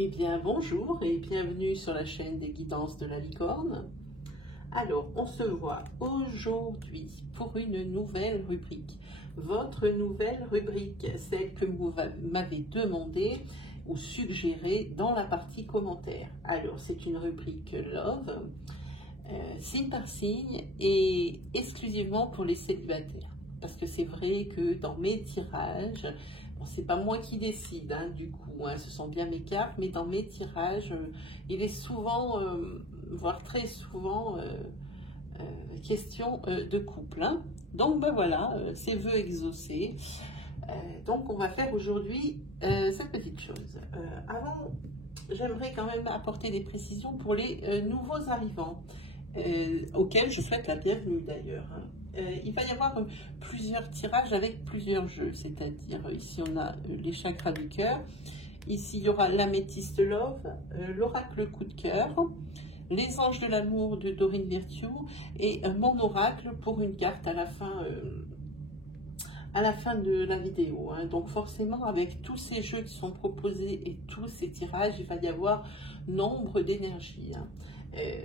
Eh bien, bonjour et bienvenue sur la chaîne des guidances de la licorne. Alors, on se voit aujourd'hui pour une nouvelle rubrique. Votre nouvelle rubrique, celle que vous m'avez demandé ou suggérée dans la partie commentaires. Alors, c'est une rubrique Love, signe par signe et exclusivement pour les célibataires. Parce que c'est vrai que dans mes tirages, bon, c'est pas moi qui décide, hein, du coup, hein, ce sont bien mes cartes, mais dans mes tirages, il est souvent, voire très souvent, question de couple. Hein. Donc, ben voilà, c'est vœux exaucés. Donc, on va faire aujourd'hui cette petite chose. Avant, j'aimerais quand même apporter des précisions pour les nouveaux arrivants, auxquels je souhaite la bienvenue d'ailleurs. Hein. Il va y avoir plusieurs tirages avec plusieurs jeux, c'est-à-dire ici on a les chakras du cœur, ici il y aura l'améthyste love, l'oracle coup de cœur, les anges de l'amour de Dorine Virtue et mon oracle pour une carte à la fin de la vidéo. Hein. Donc forcément avec tous ces jeux qui sont proposés et tous ces tirages, il va y avoir nombre d'énergies. Hein.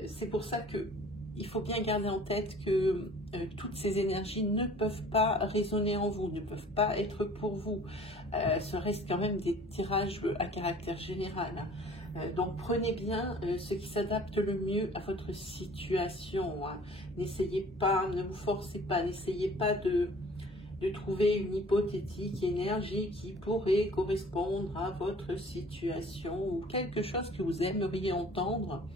C'est pour ça que il faut bien garder en tête que toutes ces énergies ne peuvent pas résonner en vous, ne peuvent pas être pour vous. Ce reste quand même des tirages à caractère général. Hein. Donc prenez bien ce qui s'adapte le mieux à votre situation. Hein. N'essayez pas, ne vous forcez pas, n'essayez pas de trouver une hypothétique énergie qui pourrait correspondre à votre situation ou quelque chose que vous aimeriez entendre.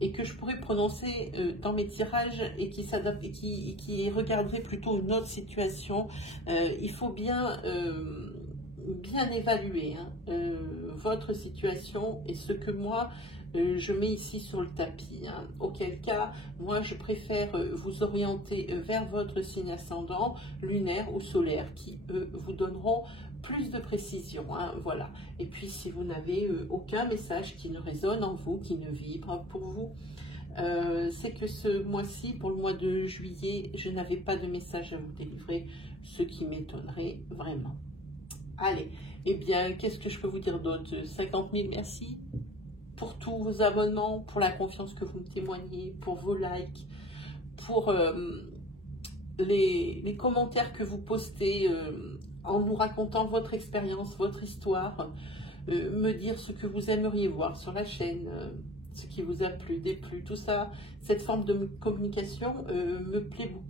Et que je pourrais prononcer dans mes tirages et qui s'adapte et qui regarderait plutôt une autre situation. Il faut bien évaluer hein, votre situation et ce que moi je mets ici sur le tapis. Hein. Auquel cas, moi je préfère vous orienter vers votre signe ascendant, lunaire ou solaire, qui eux vous donneront plus de précision, hein, voilà. Et puis si vous n'avez aucun message qui ne résonne en vous, qui ne vibre pour vous, c'est que ce mois-ci, pour le mois de juillet, je n'avais pas de message à vous délivrer, ce qui m'étonnerait vraiment. Allez, eh bien, qu'est-ce que je peux vous dire d'autre? 50 000 merci pour tous vos abonnements, pour la confiance que vous me témoignez, pour vos likes, pour les commentaires que vous postez en nous racontant votre expérience, votre histoire, me dire ce que vous aimeriez voir sur la chaîne, ce qui vous a plu, déplu, tout ça. Cette forme de communication me plaît beaucoup.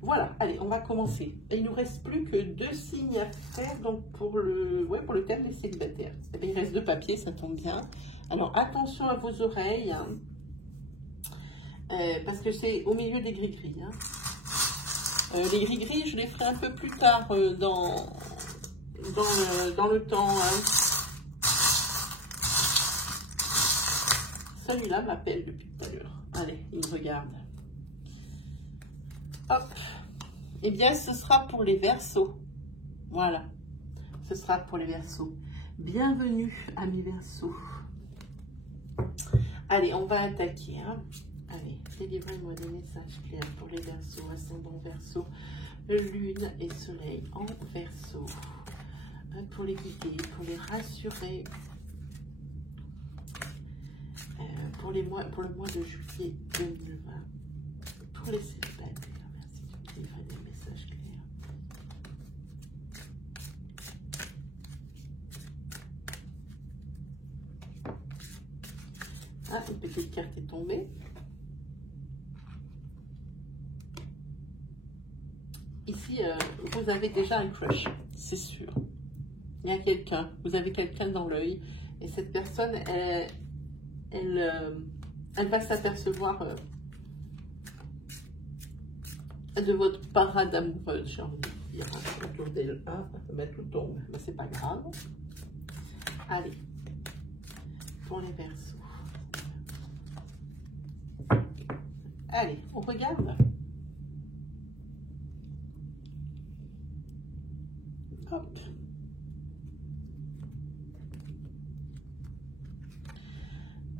Voilà, allez, on va commencer. Il ne nous reste plus que 2 signes à faire donc pour le thème des célibataires. Eh bien, il reste 2 papiers, ça tombe bien. Alors, attention à vos oreilles, hein, parce que c'est au milieu des gris-gris. Hein. Les gris-gris, je les ferai un peu plus tard dans le temps. Hein. Celui-là m'appelle depuis tout à l'heure. Allez, il me regarde. Hop. Eh bien, ce sera pour les Verseaux. Voilà. Ce sera pour les Verseaux. Bienvenue, amis Verseaux. Allez, on va attaquer. Hein. Allez, délivrez-moi des messages clairs pour les Verseaux, ascendant Verseau, lune et soleil en Verseau. Pour les guider, pour les rassurer. Pour le mois de juillet 2020. Pour les célibataires. Merci de délivrer des messages clairs. Ah, une petite carte est tombée. Ici, vous avez déjà un crush, c'est sûr. Il y a quelqu'un, vous avez quelqu'un dans l'œil. Et cette personne, elle va s'apercevoir de votre parade amoureuse, j'ai envie de dire. Autour d'elle, on va mettre le ton, mais c'est pas grave. Allez, pour les Verseaux. Allez, on regarde. Hop.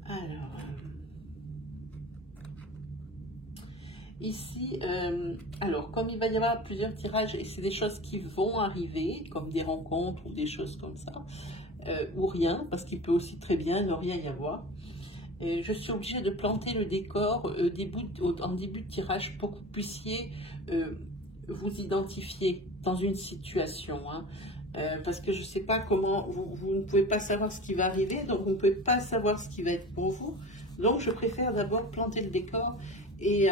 Alors, Ici, alors, comme il va y avoir plusieurs tirages, et c'est des choses qui vont arriver, comme des rencontres ou des choses comme ça, ou rien, parce qu'il peut aussi très bien ne rien y avoir. Je suis obligée de planter le décor en début de tirage pour que vous puissiez vous identifier dans une situation. Hein. Parce que je ne sais pas comment, vous ne pouvez pas savoir ce qui va arriver, donc vous ne pouvez pas savoir ce qui va être pour vous. Donc je préfère d'abord planter le décor et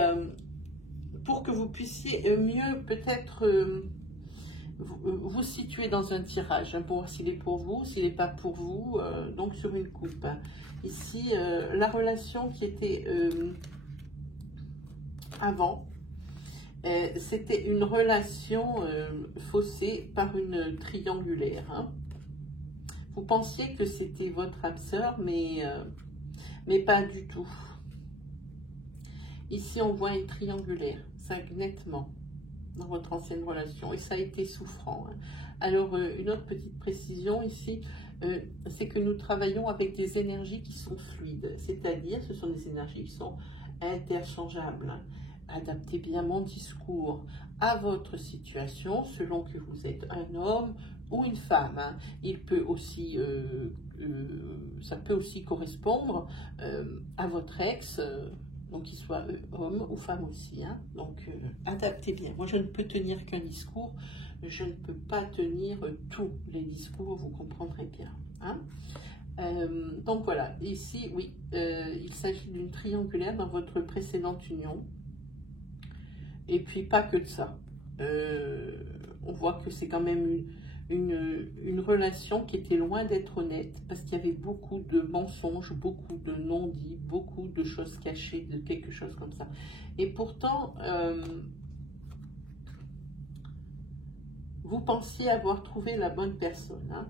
pour que vous puissiez mieux peut-être vous situer dans un tirage, hein, pour voir s'il est pour vous, s'il n'est pas pour vous, donc sur une coupe. Hein. Ici, la relation qui était avant, c'était une relation faussée par une triangulaire. Hein. Vous pensiez que c'était votre âme sœur, mais pas du tout. Ici, on voit une triangulaire, ça nettement, dans votre ancienne relation, et ça a été souffrant. Hein. Alors, une autre petite précision ici, c'est que nous travaillons avec des énergies qui sont fluides, c'est-à-dire ce sont des énergies qui sont interchangeables. Hein. Adaptez bien mon discours à votre situation, selon que vous êtes un homme ou une femme. Hein. Il peut aussi, ça peut aussi correspondre à votre ex, donc qu'il soit homme ou femme aussi. Hein. Donc, adaptez bien. Moi, je ne peux tenir qu'un discours. Je ne peux pas tenir tous les discours, vous comprendrez bien. Hein. Donc, voilà. Ici, oui, il s'agit d'une triangulaire dans votre précédente union. Et puis, pas que de ça. On voit que c'est quand même une relation qui était loin d'être honnête, parce qu'il y avait beaucoup de mensonges, beaucoup de non-dits, beaucoup de choses cachées, de quelque chose comme ça. Et pourtant, vous pensiez avoir trouvé la bonne personne. Hein.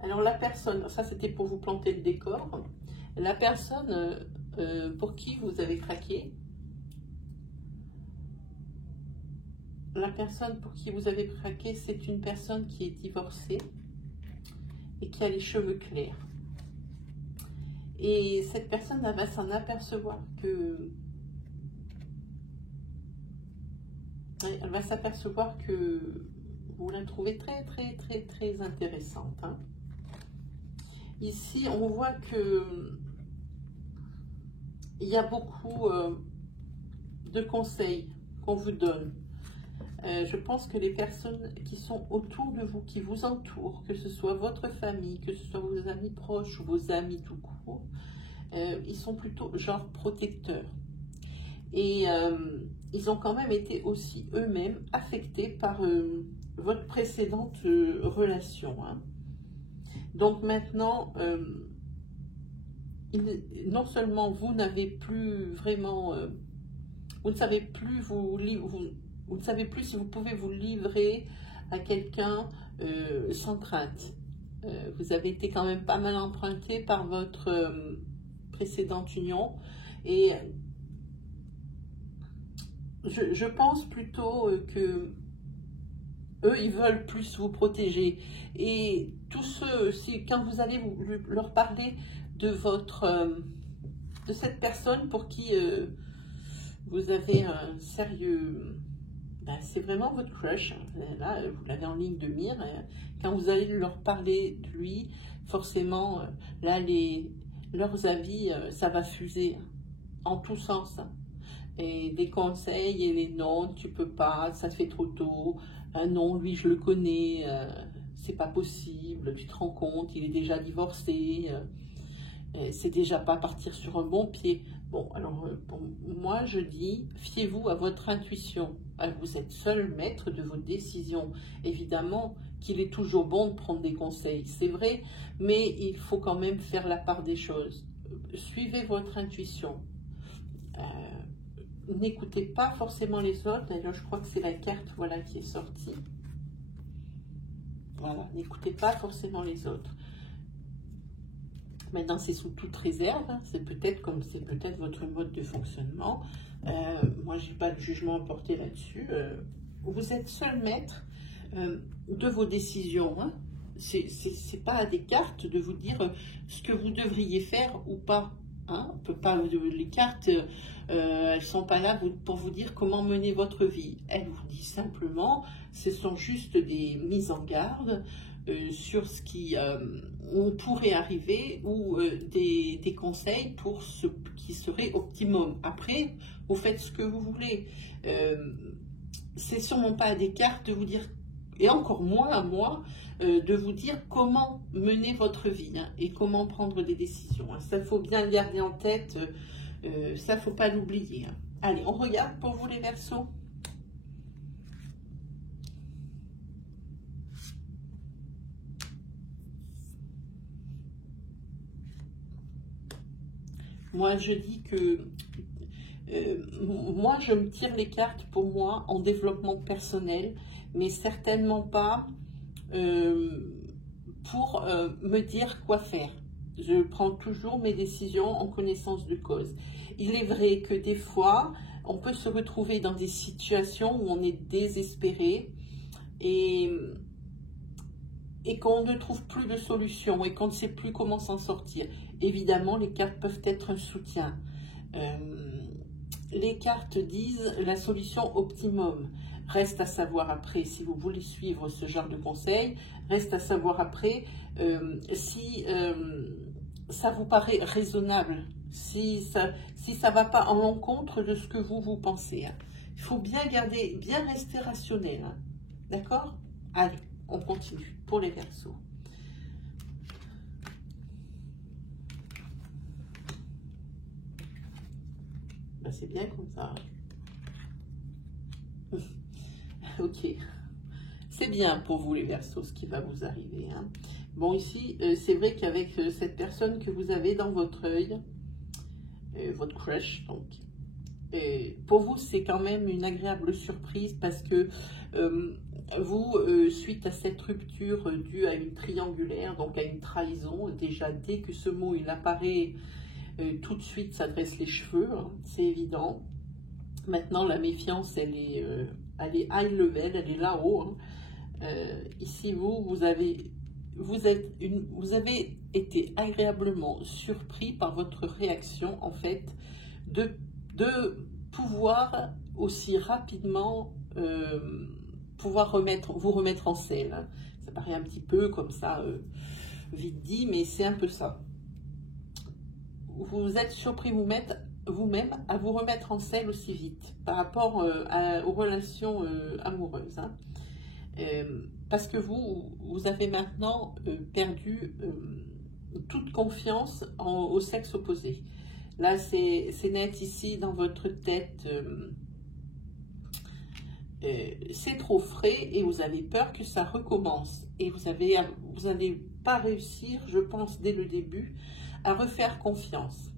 Alors la personne, ça c'était pour vous planter le décor, la personne pour qui vous avez craqué, la personne pour qui vous avez craqué, c'est une personne qui est divorcée et qui a les cheveux clairs. Et cette personne, elle va s'en apercevoir que... Elle va s'apercevoir que vous la trouvez très, très, très, très intéressante. Hein. Ici, on voit que il y a beaucoup de conseils qu'on vous donne. Je pense que les personnes qui sont autour de vous, qui vous entourent, que ce soit votre famille, que ce soit vos amis proches ou vos amis tout court, ils sont plutôt genre protecteurs. Et ils ont quand même été aussi eux-mêmes affectés par votre précédente relation. Hein. Donc maintenant, non seulement vous n'avez plus vraiment, vous ne savez plus vous ne savez plus si vous pouvez vous livrer à quelqu'un sans crainte. Vous avez été quand même pas mal emprunté par votre précédente union. Et je pense plutôt que eux, ils veulent plus vous protéger. Et tous ceux, quand vous allez leur parler de de cette personne pour qui vous avez un sérieux... Ben, c'est vraiment votre crush. Là, vous l'avez en ligne de mire. Quand vous allez leur parler de lui, forcément, là, leurs avis, ça va fuser en tous sens. Et des conseils et les non, tu peux pas, ça fait trop tôt. Non, lui, je le connais, c'est pas possible, tu te rends compte, il est déjà divorcé. C'est déjà pas partir sur un bon pied. Bon, alors, pour moi, je dis, fiez-vous à votre intuition. Vous êtes seul maître de vos décisions. Évidemment qu'il est toujours bon de prendre des conseils, c'est vrai, mais il faut quand même faire la part des choses. Suivez votre intuition. N'écoutez pas forcément les autres. D'ailleurs, je crois que c'est la carte voilà, qui est sortie. Voilà, n'écoutez pas forcément les autres. Maintenant, c'est sous toute réserve. Hein. C'est peut-être votre mode de fonctionnement. Moi, je n'ai pas de jugement à porter là-dessus. Vous êtes seul maître de vos décisions. Hein. C'est pas à des cartes de vous dire ce que vous devriez faire ou pas. Hein, on peut pas, les cartes, elles sont pas là pour vous dire comment mener votre vie. Elles vous disent simplement, ce sont juste des mises en garde sur ce qui pourrait arriver ou des conseils pour ce qui serait optimum. Après, vous faites ce que vous voulez. C'est sûrement pas des cartes de vous dire, et encore moins à moi, de vous dire comment mener votre vie hein, et comment prendre des décisions. Hein. Ça, il faut bien le garder en tête, ça, il ne faut pas l'oublier. Hein. Allez, on regarde pour vous les Verseaux. Moi, je dis que moi, je me tire les cartes pour moi en développement personnel, mais certainement pas pour me dire quoi faire. Je prends toujours mes décisions en connaissance de cause. Il est vrai que des fois, on peut se retrouver dans des situations où on est désespéré et qu'on ne trouve plus de solution et qu'on ne sait plus comment s'en sortir. Évidemment, les cartes peuvent être un soutien. Les cartes disent la solution optimum. Reste à savoir après, si vous voulez suivre ce genre de conseils, reste à savoir après si ça vous paraît raisonnable, si ça ne va pas en l'encontre de ce que vous pensez. Hein. Il faut bien garder, bien rester rationnel. Hein. D'accord? Allez, on continue pour les Verseaux. Ben, c'est bien comme ça. Hein. Ok. C'est bien pour vous les Verseaux ce qui va vous arriver. Hein. Bon, ici, c'est vrai qu'avec cette personne que vous avez dans votre œil, votre crush, donc, pour vous, c'est quand même une agréable surprise parce que vous, suite à cette rupture due à une triangulaire, donc à une trahison, déjà dès que ce mot il apparaît, tout de suite ça dresse les cheveux, hein, c'est évident. Maintenant, la méfiance, elle est high level, elle est là-haut. Hein. Ici, vous avez été agréablement surpris par votre réaction, en fait, de pouvoir aussi rapidement pouvoir vous remettre en selle. Hein. Ça paraît un petit peu comme ça, vite dit, mais c'est un peu ça. Vous êtes surpris vous-même à vous remettre en selle aussi vite par rapport aux relations amoureuses. Hein. Parce que vous avez maintenant perdu toute confiance au sexe opposé. Là, c'est net ici dans votre tête. C'est trop frais et vous avez peur que ça recommence. Et vous n'allez pas réussir, je pense, dès le début, à refaire confiance.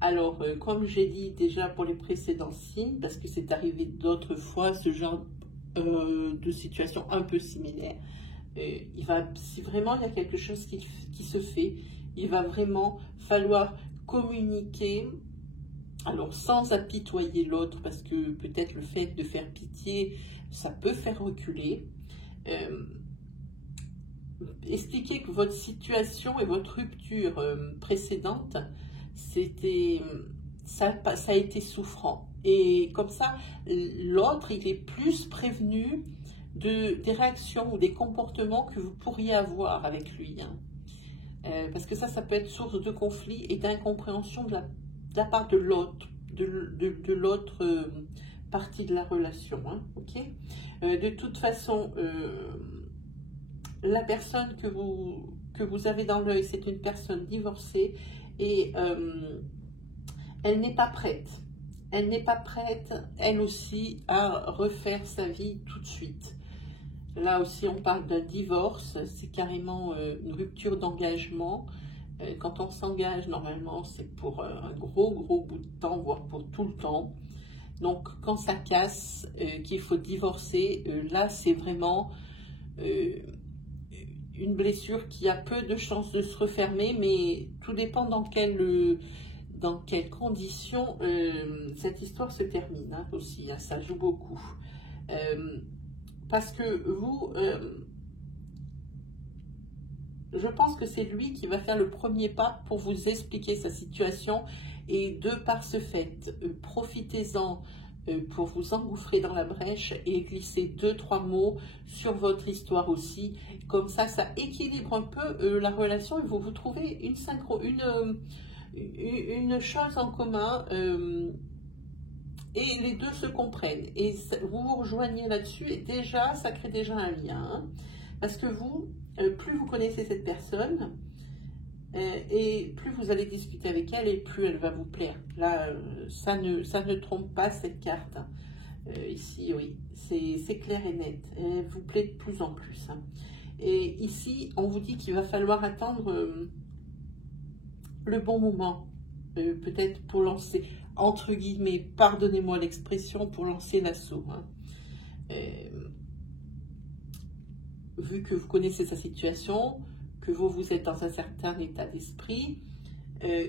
Alors, comme j'ai dit déjà pour les précédents signes, parce que c'est arrivé d'autres fois, ce genre de situation un peu similaire, si vraiment il y a quelque chose qui se fait, il va vraiment falloir communiquer, alors sans apitoyer l'autre, parce que peut-être le fait de faire pitié, ça peut faire reculer. Expliquer que votre situation et votre rupture précédente, ça a été souffrant. Et comme ça, l'autre, il est plus prévenu des réactions ou des comportements que vous pourriez avoir avec lui. Hein. Parce que ça peut être source de conflit et d'incompréhension de la part de l'autre, de l'autre partie de la relation. Hein, okay. De toute façon, la personne que vous avez dans l'œil, c'est une personne divorcée et elle n'est pas prête. Elle n'est pas prête, elle aussi, à refaire sa vie tout de suite. Là aussi, on parle d'un divorce, c'est carrément une rupture d'engagement. Quand on s'engage, normalement, c'est pour un gros bout de temps, voire pour tout le temps. Donc, quand ça casse, qu'il faut divorcer, là, c'est vraiment une blessure qui a peu de chances de se refermer, mais tout dépend dans quelles conditions cette histoire se termine, hein, aussi, hein, ça joue beaucoup. Parce que vous, je pense que c'est lui qui va faire le premier pas pour vous expliquer sa situation. Et de par ce fait, profitez-en pour vous engouffrer dans la brèche et glisser 2-3 mots sur votre histoire aussi. Comme ça équilibre un peu la relation et vous trouvez une chose en commun et les deux se comprennent. Et vous vous rejoignez là-dessus et déjà, ça crée déjà un lien. Hein, parce que vous, plus vous connaissez cette personne, et plus vous allez discuter avec elle, et plus elle va vous plaire. Là, ça ne trompe pas cette carte. Ici, oui, c'est clair et net. Elle vous plaît de plus en plus. Hein. Et ici, on vous dit qu'il va falloir attendre le bon moment. Peut-être pour lancer, entre guillemets, pardonnez-moi l'expression, pour lancer l'assaut. Hein. Vu que vous connaissez sa situation, que vous êtes dans un certain état d'esprit,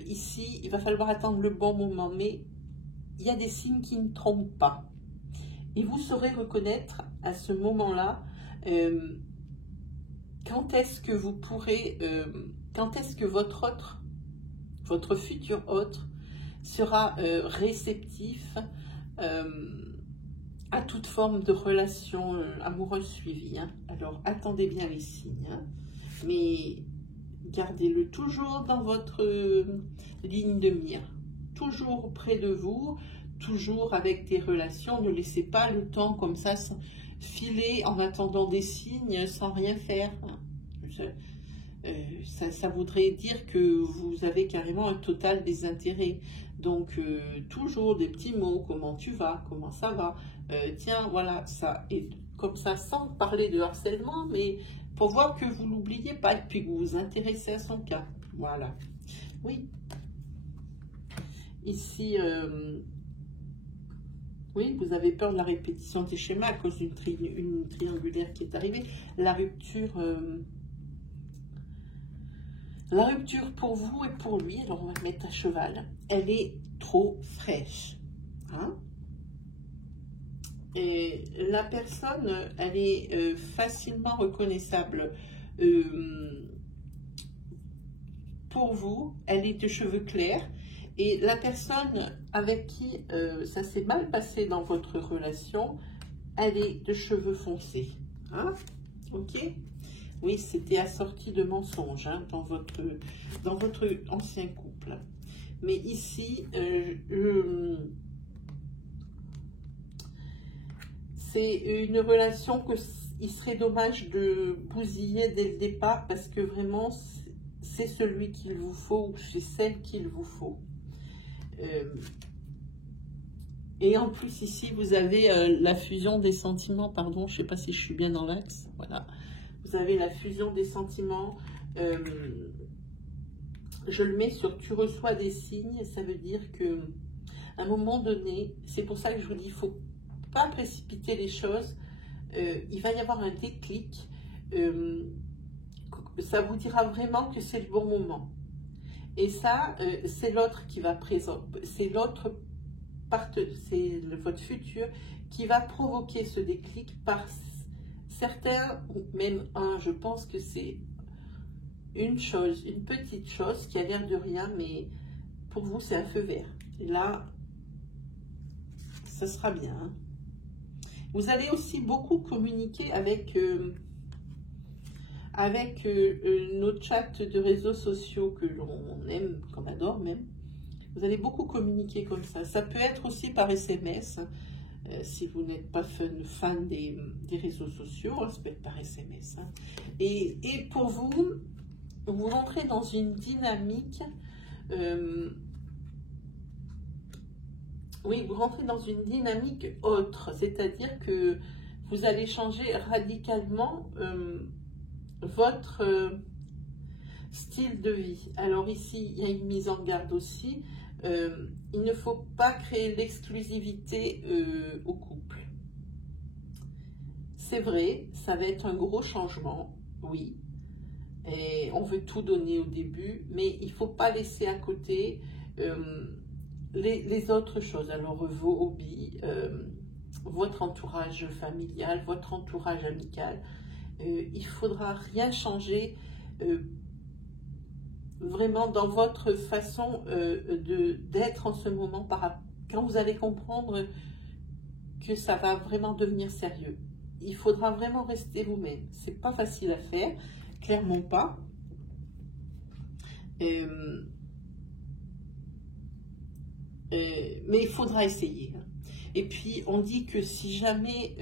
ici, il va falloir attendre le bon moment, mais il y a des signes qui ne trompent pas. Et vous saurez reconnaître à ce moment-là quand est-ce que vous pourrez, quand est-ce que votre futur autre sera réceptif à toute forme de relation amoureuse suivie. Hein. Alors, attendez bien les signes, hein. Mais gardez-le toujours dans votre ligne de mire, toujours près de vous, toujours avec des relations. Ne laissez pas le temps comme ça filer en attendant des signes sans rien faire. Ça voudrait dire que vous avez carrément un total désintérêt. Donc, toujours des petits mots, comment tu vas, comment ça va, tiens, voilà, ça, et comme ça, sans parler de harcèlement, mais pour voir que vous n'oubliez pas, et puis que vous vous intéressez à son cas. Voilà. Oui. Ici, oui, vous avez peur de la répétition des schémas à cause d'une triangulaire qui est arrivée. La rupture pour vous et pour lui, alors on va mettre à cheval, elle est trop fraîche. Hein? Et la personne, elle est facilement reconnaissable. Pour vous, elle est de cheveux clairs. Et la personne avec qui ça s'est mal passé dans votre relation, elle est de cheveux foncés. Hein? Ok? Oui, c'était assorti de mensonges hein, dans votre ancien couple. Mais ici, c'est une relation qu'il serait dommage de bousiller dès le départ parce que vraiment, c'est celui qu'il vous faut ou c'est celle qu'il vous faut. Et en plus, ici, vous avez la fusion des sentiments. Pardon, je ne sais pas si je suis bien dans l'axe. Voilà. Vous avez la fusion des sentiments. Je le mets sur tu reçois des signes. Ça veut dire que à un moment donné, c'est pour ça que je vous dis, il ne faut pas précipiter les choses. Il va y avoir un déclic. Ça vous dira vraiment que c'est le bon moment. Et ça, c'est l'autre qui va présenter. C'est l'autre c'est votre futur qui va provoquer ce déclic par certains, ou même un, je pense que c'est une petite chose qui a l'air de rien, mais pour vous c'est un feu vert. Et là, ça sera bien. Hein. Vous allez aussi beaucoup communiquer avec nos chats de réseaux sociaux que l'on aime, qu'on adore même. Vous allez beaucoup communiquer comme ça. Ça peut être aussi par SMS, si vous n'êtes pas fan des réseaux sociaux, hein, ça peut être par SMS. Hein. Et pour vous rentrez dans une dynamique, oui, vous rentrez dans une dynamique autre, c'est-à-dire que vous allez changer radicalement votre style de vie. Alors ici, il y a une mise en garde aussi. Il ne faut pas créer l'exclusivité au couple. C'est vrai, ça va être un gros changement, oui. Et on veut tout donner au début, mais il ne faut pas laisser à côté les autres choses. Alors vos hobbies, votre entourage familial, votre entourage amical. Il ne faudra rien changer vraiment dans votre façon d'être en ce moment, quand vous allez comprendre que ça va vraiment devenir sérieux. Il faudra vraiment rester vous-même. C'est pas facile à faire, clairement pas. Mais il faudra essayer. Et puis, on dit que si jamais,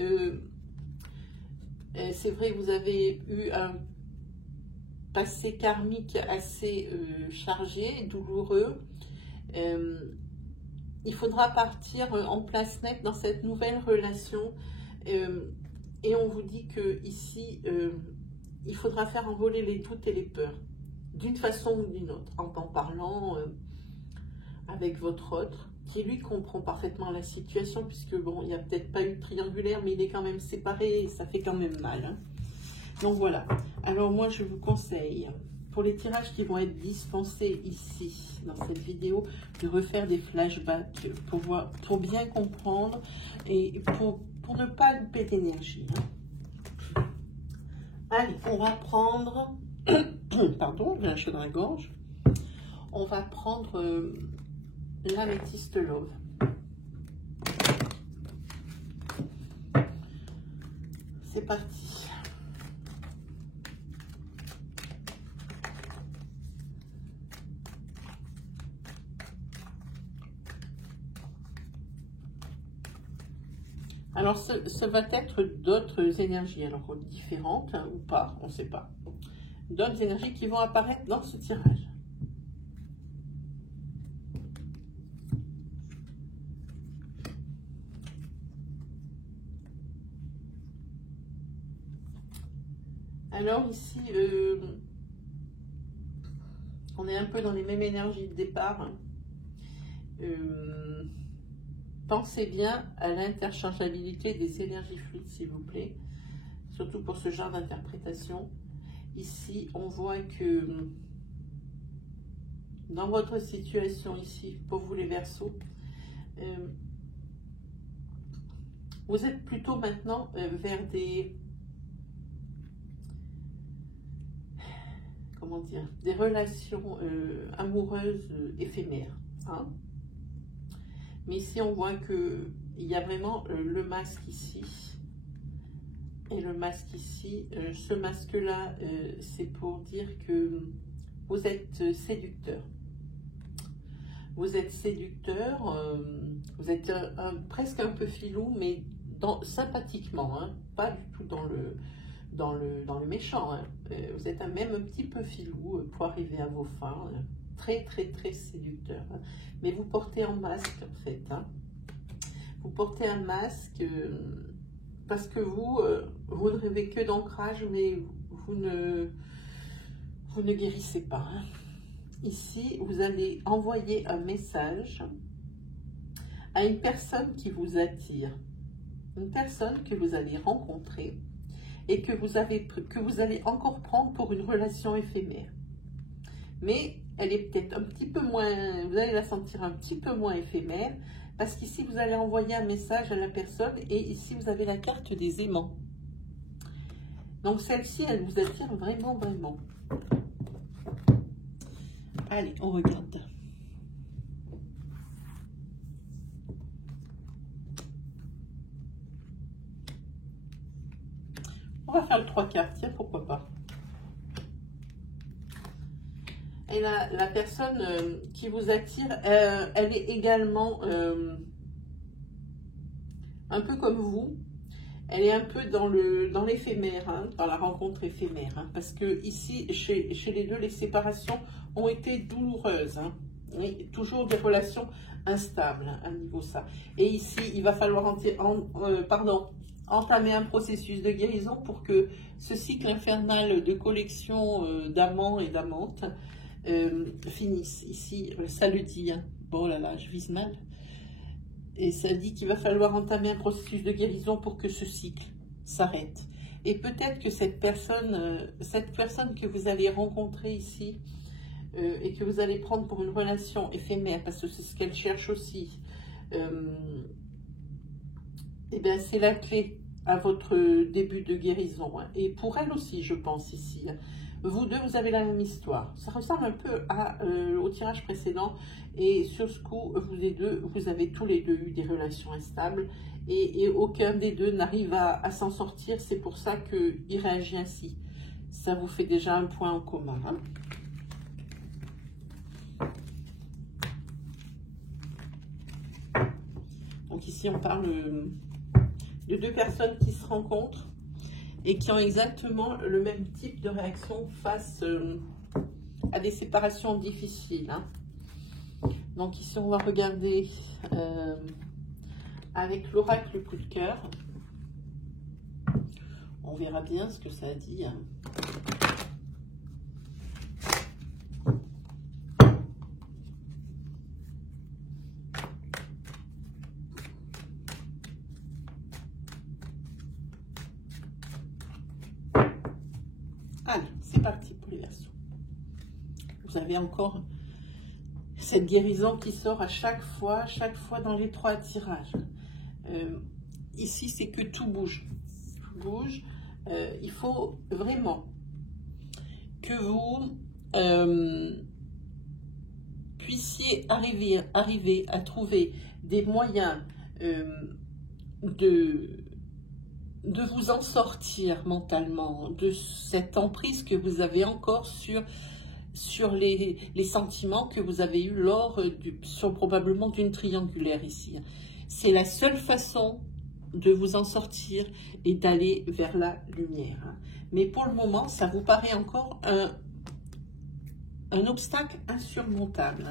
c'est vrai, vous avez eu un passé karmique assez chargé, douloureux, il faudra partir en place nette dans cette nouvelle relation. Et on vous dit que ici, il faudra faire envoler les doutes et les peurs, d'une façon ou d'une autre, en parlant avec votre autre, qui lui comprend parfaitement la situation, puisque bon, il n'y a peut-être pas eu de triangulaire, mais il est quand même séparé et ça fait quand même mal. Hein. Donc voilà. Alors moi, je vous conseille, pour les tirages qui vont être dispensés ici, dans cette vidéo, de refaire des flashbacks pour bien comprendre et pour ne pas louper d'énergie. Hein. Allez, on va prendre... Pardon, j'ai un chat dans la gorge. On va prendre l'améthyste love. C'est parti. Alors, ce va être d'autres énergies, alors différentes hein, ou pas, on ne sait pas. D'autres énergies qui vont apparaître dans ce tirage. Alors ici, on est un peu dans les mêmes énergies de départ. Pensez bien à l'interchangeabilité des énergies fluides, s'il vous plaît, surtout pour ce genre d'interprétation. Ici, on voit que dans votre situation ici, pour vous les Verseaux, vous êtes plutôt maintenant vers des... Comment dire, des relations amoureuses éphémères. Hein. Mais ici, on voit qu'il y a vraiment le masque ici. Et le masque ici, ce masque-là, c'est pour dire que vous êtes séducteur. Vous êtes séducteur, vous êtes presque un peu filou, mais sympathiquement, hein, pas du tout dans le méchant. Hein. Vous êtes même un petit peu filou pour arriver à vos fins. Très, très, très séducteur. Hein. Mais vous portez un masque, en fait. Hein. Vous portez un masque parce que vous ne rêvez que d'ancrage, mais vous ne guérissez pas. Hein. Ici, vous allez envoyer un message à une personne qui vous attire. Une personne que vous allez rencontrer et que vous allez encore prendre pour une relation éphémère. Mais elle est peut-être un petit peu moins, vous allez la sentir un petit peu moins éphémère, parce qu'ici, vous allez envoyer un message à la personne, et ici, vous avez la carte des aimants. Donc, celle-ci, elle vous attire vraiment, vraiment. Allez, on regarde. On va faire le 3 quarts, tiens, pourquoi pas. Et la personne qui vous attire, elle est également un peu comme vous. Elle est un peu dans l'éphémère, hein, dans la rencontre éphémère. Hein, parce que ici, chez les deux, les séparations ont été douloureuses. Hein, oui, toujours des relations instables hein, à niveau ça. Et ici, il va falloir entamer un processus de guérison pour que ce cycle infernal de collection d'amants et d'amantes finisse. Ici, ça le dit. Hein. Bon là là, je vise mal. Et ça dit qu'il va falloir entamer un processus de guérison pour que ce cycle s'arrête. Et peut-être que cette personne que vous allez rencontrer ici et que vous allez prendre pour une relation éphémère, parce que c'est ce qu'elle cherche aussi, et bien c'est la clé à votre début de guérison. Hein. Et pour elle aussi, je pense ici. Hein. Vous deux, vous avez la même histoire. Ça ressemble un peu au tirage précédent. Et sur ce coup, vous avez tous les deux eu des relations instables. Et aucun des deux n'arrive à s'en sortir. C'est pour ça qu'il réagit ainsi. Ça vous fait déjà un point en commun. Hein. Donc ici, on parle de deux personnes qui se rencontrent et qui ont exactement le même type de réaction face à des séparations difficiles. Hein. Donc ici, on va regarder avec l'oracle coup de cœur. On verra bien ce que ça dit. Hein. Allez, c'est parti pour les Verseaux. Vous avez encore cette guérison qui sort à chaque fois dans les 3 tirages. Ici, c'est que tout bouge. Tout bouge. Il faut vraiment que vous puissiez arriver à trouver des moyens de vous en sortir mentalement, de cette emprise que vous avez encore sur les sentiments que vous avez eus lors probablement d'une triangulaire ici. C'est la seule façon de vous en sortir et d'aller vers la lumière. Mais pour le moment, ça vous paraît encore un obstacle insurmontable.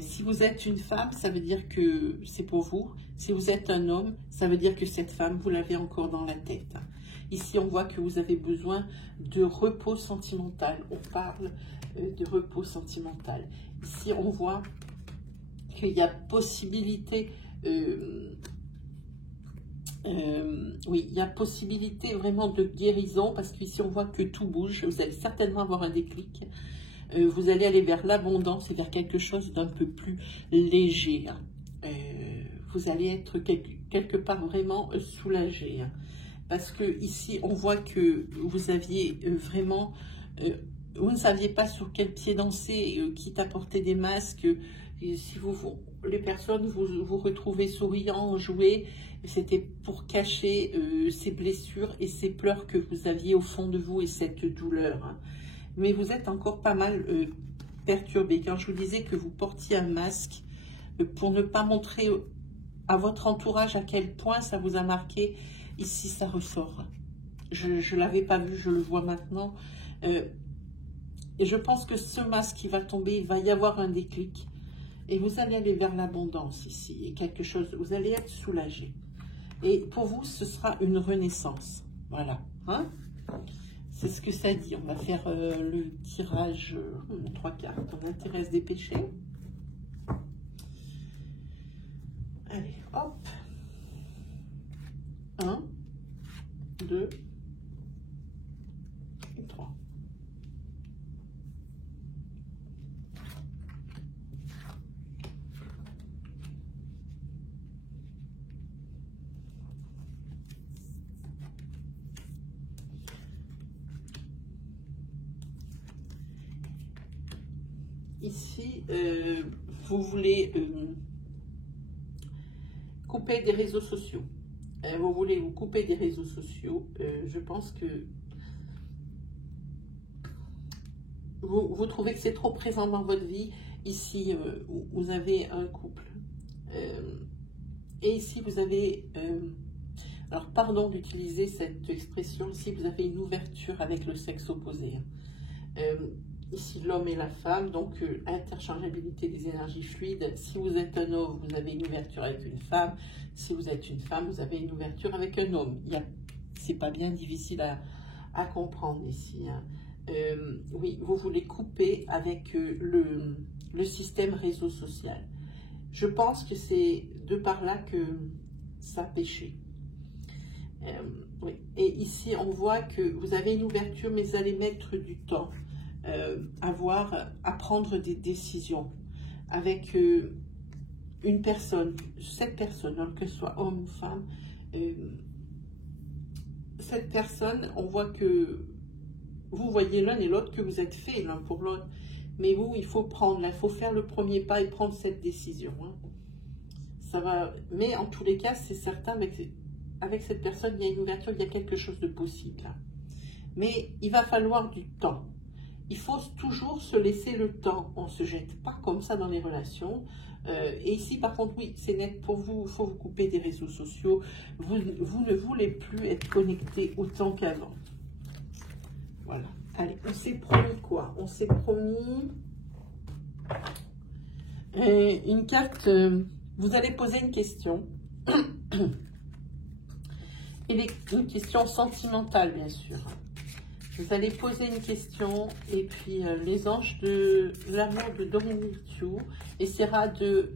Si vous êtes une femme, ça veut dire que c'est pour vous. Si vous êtes un homme, ça veut dire que cette femme, vous l'avez encore dans la tête. Ici, on voit que vous avez besoin de repos sentimental. On parle de repos sentimental. Ici, on voit qu'il y a possibilité... oui, il y a possibilité vraiment de guérison parce qu'ici, on voit que tout bouge. Vous allez certainement avoir un déclic. Vous allez aller vers l'abondance et vers quelque chose d'un peu plus léger. Vous allez être quelque part vraiment soulagé. Parce que ici, on voit que vous aviez vraiment... vous ne saviez pas sur quel pied danser, qui t'apportait des masques. Si les personnes vous retrouvez souriant, jouer, c'était pour cacher ces blessures et ces pleurs que vous aviez au fond de vous et cette douleur. Mais vous êtes encore pas mal perturbé. Quand je vous disais que vous portiez un masque pour ne pas montrer à votre entourage à quel point ça vous a marqué, ici ça ressort. Je ne l'avais pas vu, je le vois maintenant. Et je pense que ce masque qui va tomber, il va y avoir un déclic. Et vous allez aller vers l'abondance ici. Et quelque chose, vous allez être soulagé. Et pour vous, ce sera une renaissance. Voilà. Hein? C'est ce que ça dit. On va faire le tirage 3 cartes. On intéresse des péchés. Allez, hop. 1, 2 et 3. Ici, vous voulez couper des réseaux sociaux. Vous voulez vous couper des réseaux sociaux. Je pense que vous trouvez que c'est trop présent dans votre vie. Ici, vous avez un couple. Et ici, vous avez... alors, pardon d'utiliser cette expression. Ici, vous avez une ouverture avec le sexe opposé. Ici, l'homme et la femme, donc interchangeabilité des énergies fluides. Si vous êtes un homme, vous avez une ouverture avec une femme. Si vous êtes une femme, vous avez une ouverture avec un homme. C'est pas bien difficile à comprendre ici. Hein. Oui, vous voulez couper avec le système réseau social. Je pense que c'est de par là que ça a péché. Oui. Et ici, on voit que vous avez une ouverture, mais vous allez mettre du temps à prendre des décisions avec une personne, cette personne, hein, que ce soit homme ou femme, cette personne, on voit que vous voyez l'un et l'autre que vous êtes fait l'un pour l'autre. Mais vous, il faut prendre, il faut faire le premier pas et prendre cette décision. Hein. Ça va, mais en tous les cas, c'est certain, avec cette personne, il y a une ouverture, il y a quelque chose de possible. Hein. Mais il va falloir du temps. Il faut toujours se laisser le temps. On ne se jette pas comme ça dans les relations. Et ici, par contre, oui, c'est net pour vous. Il faut vous couper des réseaux sociaux. Vous ne voulez plus être connecté autant qu'avant. Voilà. Allez, on s'est promis quoi? On s'est promis une carte. Vous allez poser une question. Et une question sentimentale, bien sûr. Vous allez poser une question et puis les anges de l'amour de Dominique Thiou essaiera de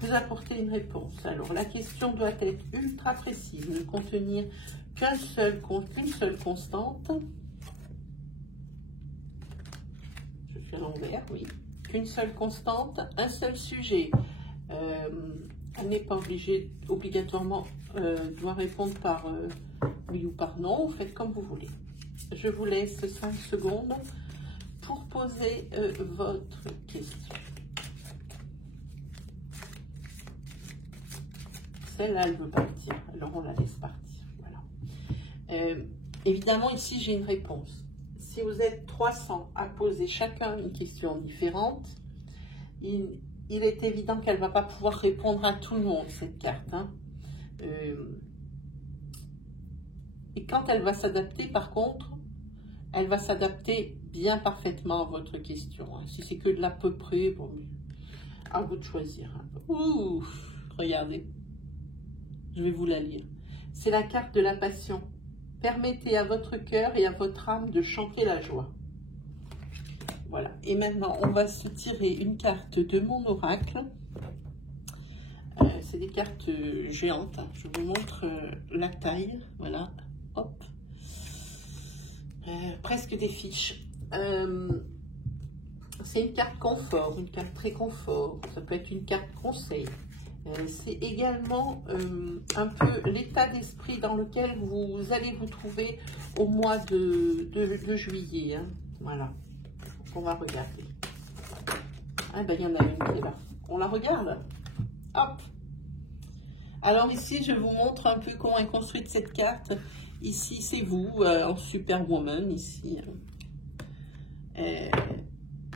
vous apporter une réponse. Alors, la question doit être ultra précise, ne contenir qu'une seule constante. Je fais à l'envers, oui. Qu'une seule constante, un seul sujet. Elle n'est pas obligée, obligatoirement, doit répondre par oui ou par non. Vous faites comme vous voulez. Je vous laisse 5 secondes pour poser votre question. Celle-là, elle veut partir. Alors, on la laisse partir. Voilà. Évidemment, ici, j'ai une réponse. Si vous êtes 300 à poser chacun une question différente, il est évident qu'elle ne va pas pouvoir répondre à tout le monde, cette carte. Hein. Et quand elle va s'adapter, par contre, elle va s'adapter bien parfaitement à votre question. Hein. Si c'est que de l'à peu près, bon, à vous de choisir. Hein. Ouh, regardez. Je vais vous la lire. C'est la carte de la passion. Permettez à votre cœur et à votre âme de chanter la joie. Voilà. Et maintenant, on va se tirer une carte de mon oracle. C'est des cartes géantes. Hein. Je vous montre la taille. Voilà. Hop. Presque des fiches. C'est une carte confort, une carte très confort. Ça peut être une carte conseil. C'est également un peu l'état d'esprit dans lequel vous allez vous trouver au mois de juillet. Hein. Voilà. On va regarder. Ah ben, il y en a une qui est là. On la regarde. Hop. Alors ici, je vous montre un peu comment est construite cette carte. Ici, c'est vous, en Superwoman, ici.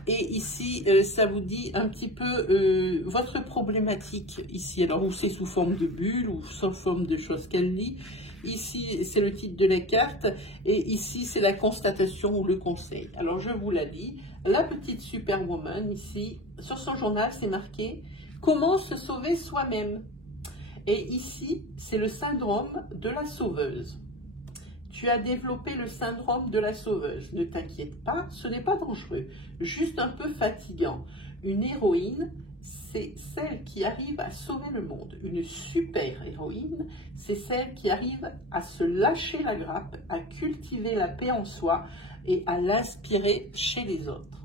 Et ici, ça vous dit un petit peu votre problématique ici. Alors, ou c'est sous forme de bulle, ou sous forme de choses qu'elle lit. Ici, c'est le titre de la carte. Et ici, c'est la constatation ou le conseil. Alors, je vous la lis. La petite Superwoman, ici, sur son journal, c'est marqué « Comment se sauver soi-même » Et ici, c'est le syndrome de la sauveuse. Tu as développé le syndrome de la sauveuse. Ne t'inquiète pas, ce n'est pas dangereux, juste un peu fatigant. Une héroïne, c'est celle qui arrive à sauver le monde. Une super héroïne, c'est celle qui arrive à se lâcher la grappe, à cultiver la paix en soi et à l'inspirer chez les autres.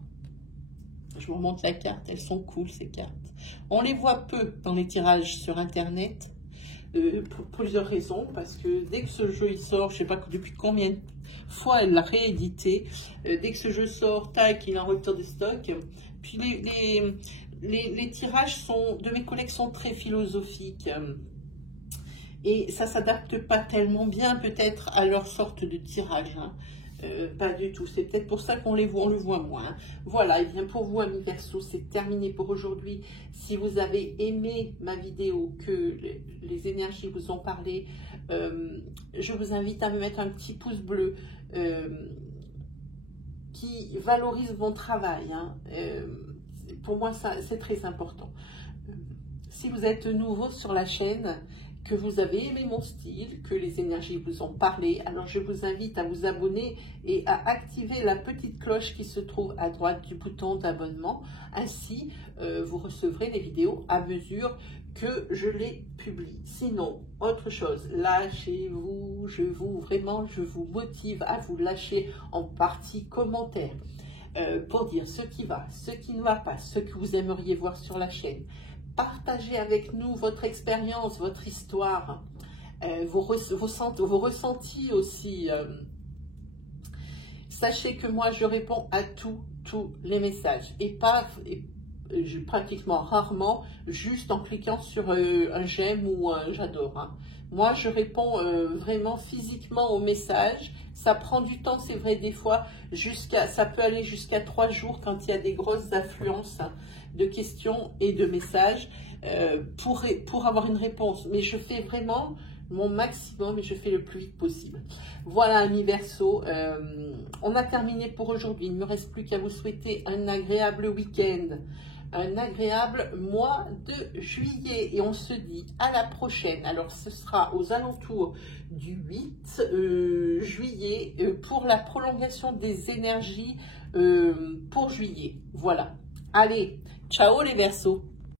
Je vous montre la carte, elles sont cool ces cartes. On les voit peu dans les tirages sur Internet. Pour plusieurs raisons, parce que dès que ce jeu il sort, je sais pas depuis combien de fois elle l'a réédité, dès que ce jeu sort, tac, il est en rupture de stock. Puis les tirages de mes collègues sont très philosophiques et ça s'adapte pas tellement bien peut-être à leur sorte de tirage. Hein. Pas du tout, c'est peut-être pour ça qu'on le voit moins. Voilà, et bien pour vous amis Verseau, c'est terminé pour aujourd'hui. Si vous avez aimé ma vidéo, que les énergies vous ont parlé, je vous invite à me mettre un petit pouce bleu qui valorise mon travail. Hein. Pour moi, c'est très important. Si vous êtes nouveau sur la chaîne, que vous avez aimé mon style, que les énergies vous ont parlé, alors je vous invite à vous abonner et à activer la petite cloche qui se trouve à droite du bouton d'abonnement. Ainsi, vous recevrez les vidéos à mesure que je les publie. Sinon, autre chose, lâchez-vous, je vous motive à vous lâcher en partie commentaire pour dire ce qui va, ce qui ne va pas, ce que vous aimeriez voir sur la chaîne. Partagez avec nous votre expérience, votre histoire. vos ressentis aussi. Sachez que moi, je réponds à tous les messages et pas... pratiquement rarement, juste en cliquant sur un j'aime ou un j'adore. Hein. Moi, je réponds vraiment physiquement aux messages. Ça prend du temps, c'est vrai, des fois, ça peut aller jusqu'à 3 jours quand il y a des grosses affluences hein, de questions et de messages pour avoir une réponse. Mais je fais vraiment mon maximum et je fais le plus vite possible. Voilà, amis Verseau, on a terminé pour aujourd'hui. Il ne me reste plus qu'à vous souhaiter un agréable week-end, un agréable mois de juillet et on se dit à la prochaine. Alors ce sera aux alentours du 8 juillet pour la prolongation des énergies pour juillet. Voilà. Allez, ciao les Verseaux.